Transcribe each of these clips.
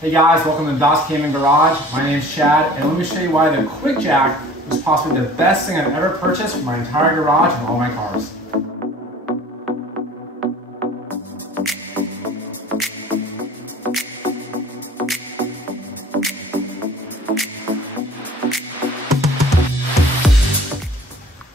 Hey guys, welcome to Dots Gaming Garage. My name's Chad, and let me show you why the QuickJack was possibly the best thing I've ever purchased for my entire garage and all my cars.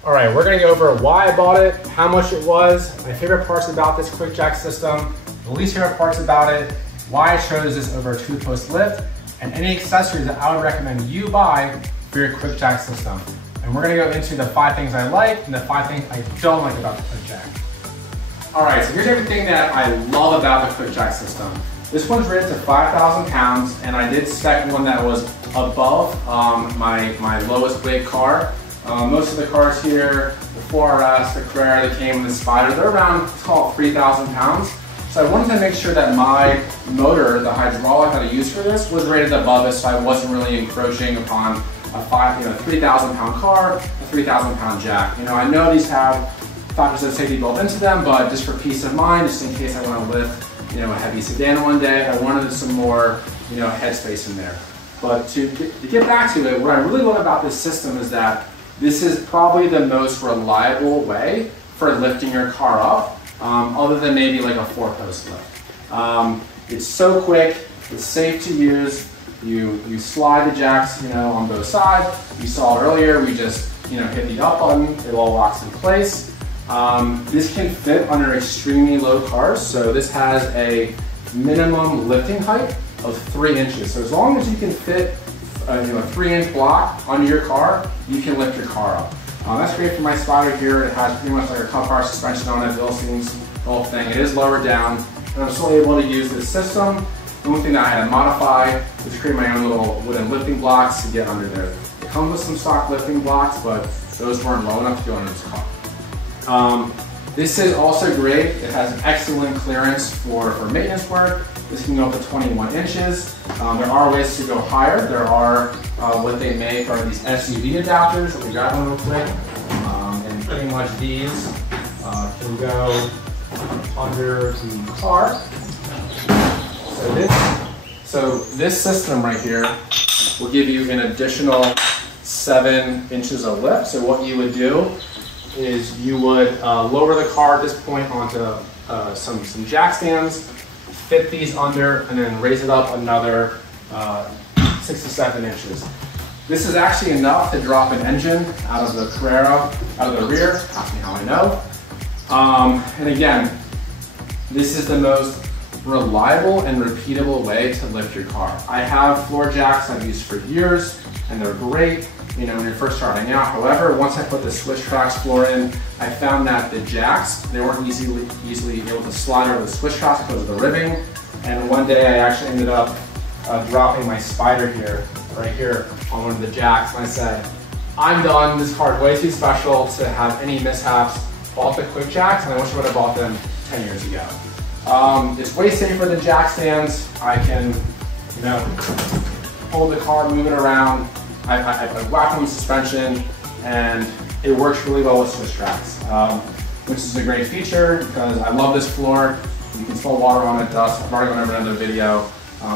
Alright, we're going to go over why I bought it, how much it was, my favorite parts about this QuickJack system, the least favorite parts about it, why I chose this over a two-post lift, and any accessories that I would recommend you buy for your QuickJack system. And we're going to go into the 5 things I like and the 5 things I don't like about the QuickJack. Alright, so here's everything that I love about the QuickJack system. This one's rated to 5,000 pounds, and I did spec one that was above my lowest weight car. Most of the cars here, the 4RS, the Carrera, the Cayman, the Spider, they're around, let's call it 3,000 pounds. So I wanted to make sure that my motor, the hydraulic that I used for this, was rated above it, so I wasn't really encroaching upon a 3,000 pound car, a 3,000 pound jack. I know these have factors of safety built into them, but just for peace of mind, just in case I want to lift, a heavy sedan one day, I wanted some more, headspace in there. But to get back to it, what I really love about this system is that this is probably the most reliable way for lifting your car up, other than maybe like a 4-post lift. It's so quick, it's safe to use. You slide the jacks, on both sides. You saw earlier, we just, hit the up button, it all locks in place. This can fit under extremely low cars, so this has a minimum lifting height of 3 inches. So as long as you can fit a 3-inch block under your car, you can lift your car up. That's great for my Spider here. It has pretty much like a cup bar suspension on it, Bilstein's, the whole thing. It is lowered down, and I'm still able to use this system. The only thing that I had to modify was create my own little wooden lifting blocks to get under there. It comes with some stock lifting blocks, but those weren't low enough to go under this car. This is also great. It has an excellent clearance for maintenance work. This can go up to 21 inches. There are ways to go higher. There are what they make are these SUV adapters. Let me grab one real quick. And pretty much these can go under the car. So this system right here will give you an additional 7 inches of lift. So what you would do is you would lower the car at this point onto some jack stands, fit these under, and then raise it up another 6 to 7 inches. This is actually enough to drop an engine out of the Carrera, out of the rear. Ask me how I know. And again, this is the most reliable and repeatable way to lift your car. I have floor jacks I've used for years, and they're great, when you're first starting out. However, once I put the Switch Tracks floor in, I found that the jacks, they weren't easily able to slide over the Switch Tracks because of the ribbing. And one day I actually ended up dropping my Spider here, right here, on one of the jacks, and I said, I'm done, this car is way too special to have any mishaps. Bought the QuickJacks, and I wish I would have bought them 10 years ago. It's way safer than jack stands. I can, hold the car, move it around. I whack on the suspension, and it works really well with Switch Tracks, which is a great feature because I love this floor. You can spill water on it, dust. I've already gone over another video.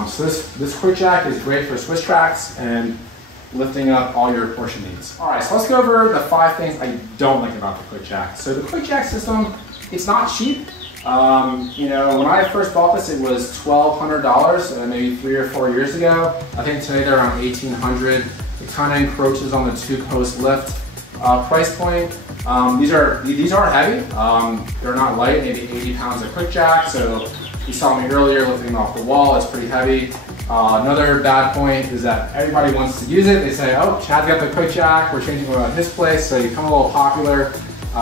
So this QuickJack is great for Switch Tracks and lifting up all your Porsche needs. All right, so let's go over the 5 things I don't like about the QuickJack. So the QuickJack system, it's not cheap. When I first bought this, it was $1,200, maybe 3 or 4 years ago. I think today they're around $1,800. It kind of encroaches on the 2-post lift price point. These are heavy. They're not light, maybe 80 pounds of QuickJack. So you saw me earlier lifting them off the wall. It's pretty heavy. Another bad point is that everybody wants to use it. They say, oh, Chad's got the QuickJack. We're changing it at his place. So you become a little popular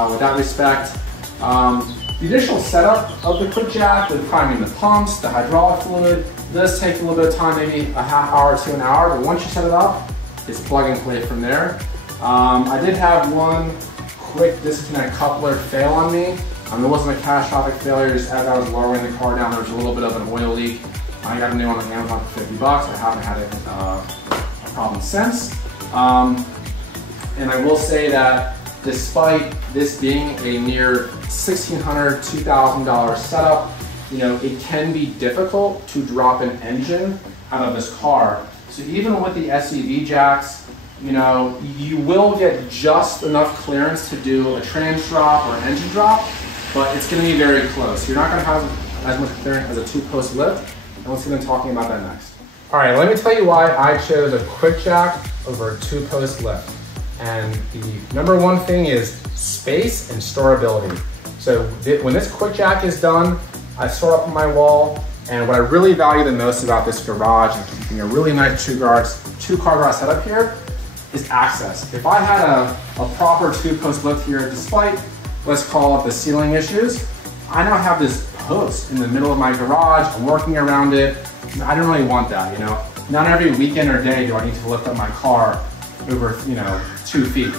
with that respect. The initial setup of the QuickJack, the priming the pumps, the hydraulic fluid, does take a little bit of time, maybe a half hour to an hour, but once you set it up, it's plug and play from there. I did have one quick disconnect coupler fail on me. It wasn't a catastrophic failure, just as I was lowering the car down, there was a little bit of an oil leak. I got a new one on Amazon for 50 bucks. I haven't had a problem since. And I will say that despite this being a near $1,600, $2,000 setup, it can be difficult to drop an engine out of this car. So even with the SUV jacks, you know, you will get just enough clearance to do a trans drop or an engine drop, but it's going to be very close. You're not going to have as much clearance as a two-post lift, and let's get into talking about that next. All right, let me tell you why I chose a QuickJack over a two-post lift. And the number one thing is space and storability. So when this QuickJack is done, I store up on my wall, and what I really value the most about this garage and keeping a really nice two-car garage setup here is access. If I had a proper two-post lift here, despite, let's call it the ceiling issues, I now have this post in the middle of my garage. I'm working around it. I don't really want that, you know. Not every weekend or day do I need to lift up my car over, 2 feet.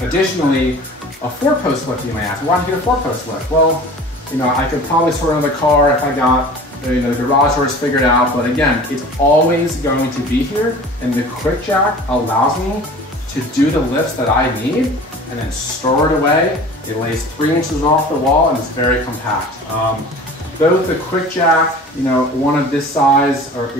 Additionally, a four-post lift, you may ask. Why do you get a four-post lift? Well, I could probably store another car if I got the garage doors figured out, but again, it's always going to be here, and the QuickJack allows me to do the lifts that I need and then store it away. It lays 3 inches off the wall and it's very compact. Both the QuickJack, one of this size or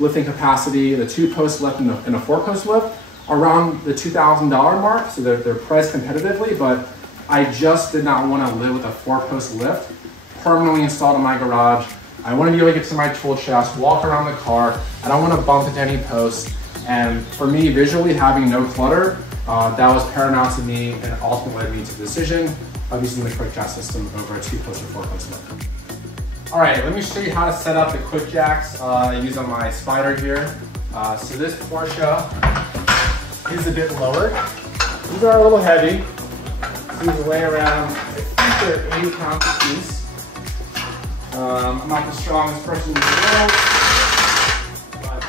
lifting capacity, the two-post lift and a four-post lift, around the $2,000 mark, so they're priced competitively, but I just did not want to live with a four-post lift permanently installed in my garage. I want to be able to get to my tool chest, walk around the car. I don't want to bump into any posts. And for me, visually having no clutter, that was paramount to me and ultimately led me to the decision of using the QuickJack system over a two-post or four-post lift. All right, let me show you how to set up the QuickJacks I use on my Spider here. So this Porsche is a bit lower. These are a little heavy. These weigh around, I think they're 80 pounds a piece. I'm not the strongest person in the world, but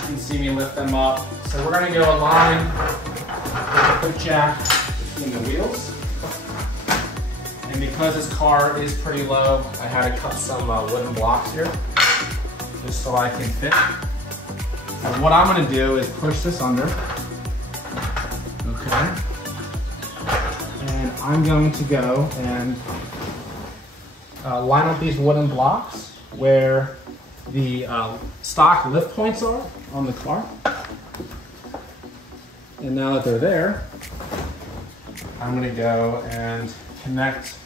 you can see me lift them up. So we're gonna go align the QuickJack between the wheels. And because this car is pretty low, I had to cut some wooden blocks here, just so I can fit. And what I'm gonna do is push this under, okay? And I'm going to go and line up these wooden blocks where the stock lift points are on the car. And now that they're there, I'm gonna go and connect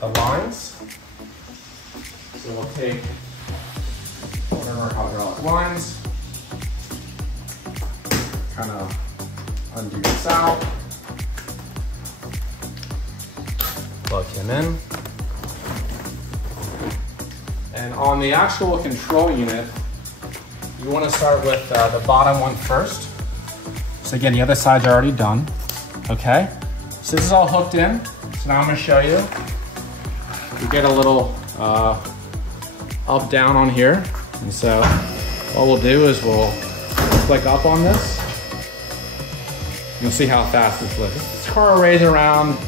the lines. So we'll take one of our hydraulic lines, kind of undo this out, plug him in. And on the actual control unit, you want to start with the bottom one first. So again, the other side's already done, okay? So this is all hooked in. So now I'm gonna show you. You get a little up down on here. And so what we'll do is we'll click up on this. You'll see how fast this lifts. This car weighs around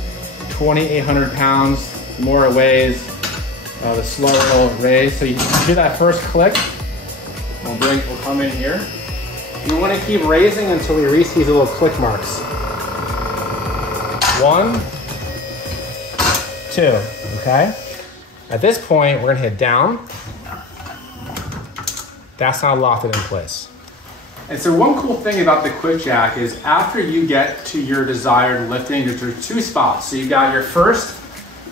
2,800 pounds. The more it weighs, the slower it'll raise. So you do that first click. We'll come in here. You want to keep raising until we reach these little click marks. 1, 2, okay? At this point, we're gonna hit down. That's now locked it in place. And so one cool thing about the QuickJack is after you get to your desired lifting, there's 2 spots. So you got your first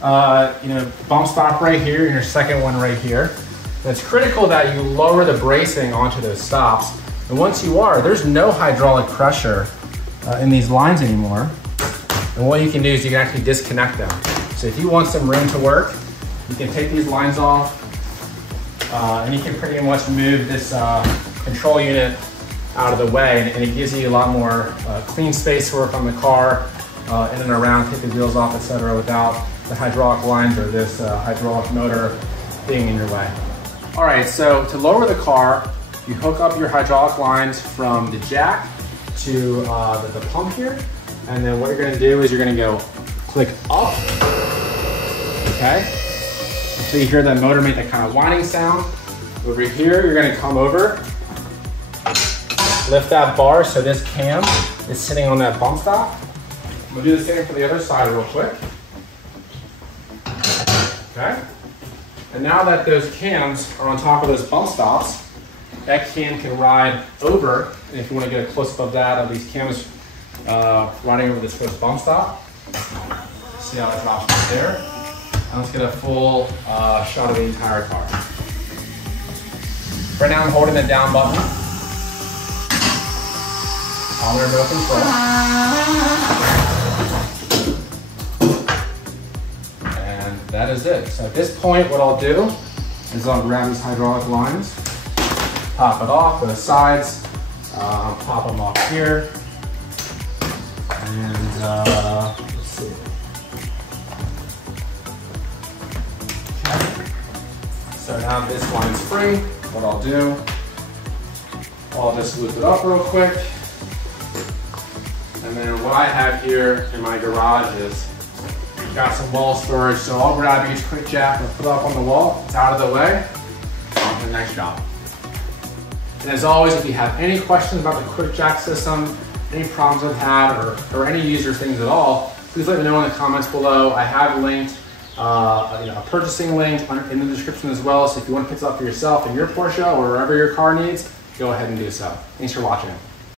bump stop right here and your second one right here. And it's critical that you lower the bracing onto those stops. And once you are, there's no hydraulic pressure in these lines anymore. And what you can do is you can actually disconnect them. So if you want some room to work, you can take these lines off and you can pretty much move this control unit out of the way, and it gives you a lot more clean space to work on the car, in and around, take the wheels off, etc., without the hydraulic lines or this hydraulic motor being in your way. All right, so to lower the car, you hook up your hydraulic lines from the jack to the pump here, and then what you're gonna do is you're gonna go click up, okay? Until you hear that motor make that kind of whining sound. Over here, you're gonna come over, lift that bar so this cam is sitting on that bump stop. We'll do the same for the other side real quick. Okay? And now that those cams are on top of those bump stops, that cam can ride over. And if you want to get a close-up of that, of these cams riding over this first bump stop. See how it drops right there. And let's get a full shot of the entire car. Right now I'm holding the down button on the remote control. And that is it. So at this point, what I'll do is I'll grab these hydraulic lines, pop it off both sides, pop them off here, and let's see. Okay. So now this line's free. What I'll do, I'll just loop it up real quick. And then what I have here in my garage is got some wall storage. So I'll grab each QuickJack and put it up on the wall. It's out of the way. On to the next job. And as always, if you have any questions about the QuickJack system, any problems I've had, or any user things at all, please let me know in the comments below. I have linked a purchasing link in the description as well. So if you want to pick it up for yourself in your Porsche or wherever your car needs, go ahead and do so. Thanks for watching.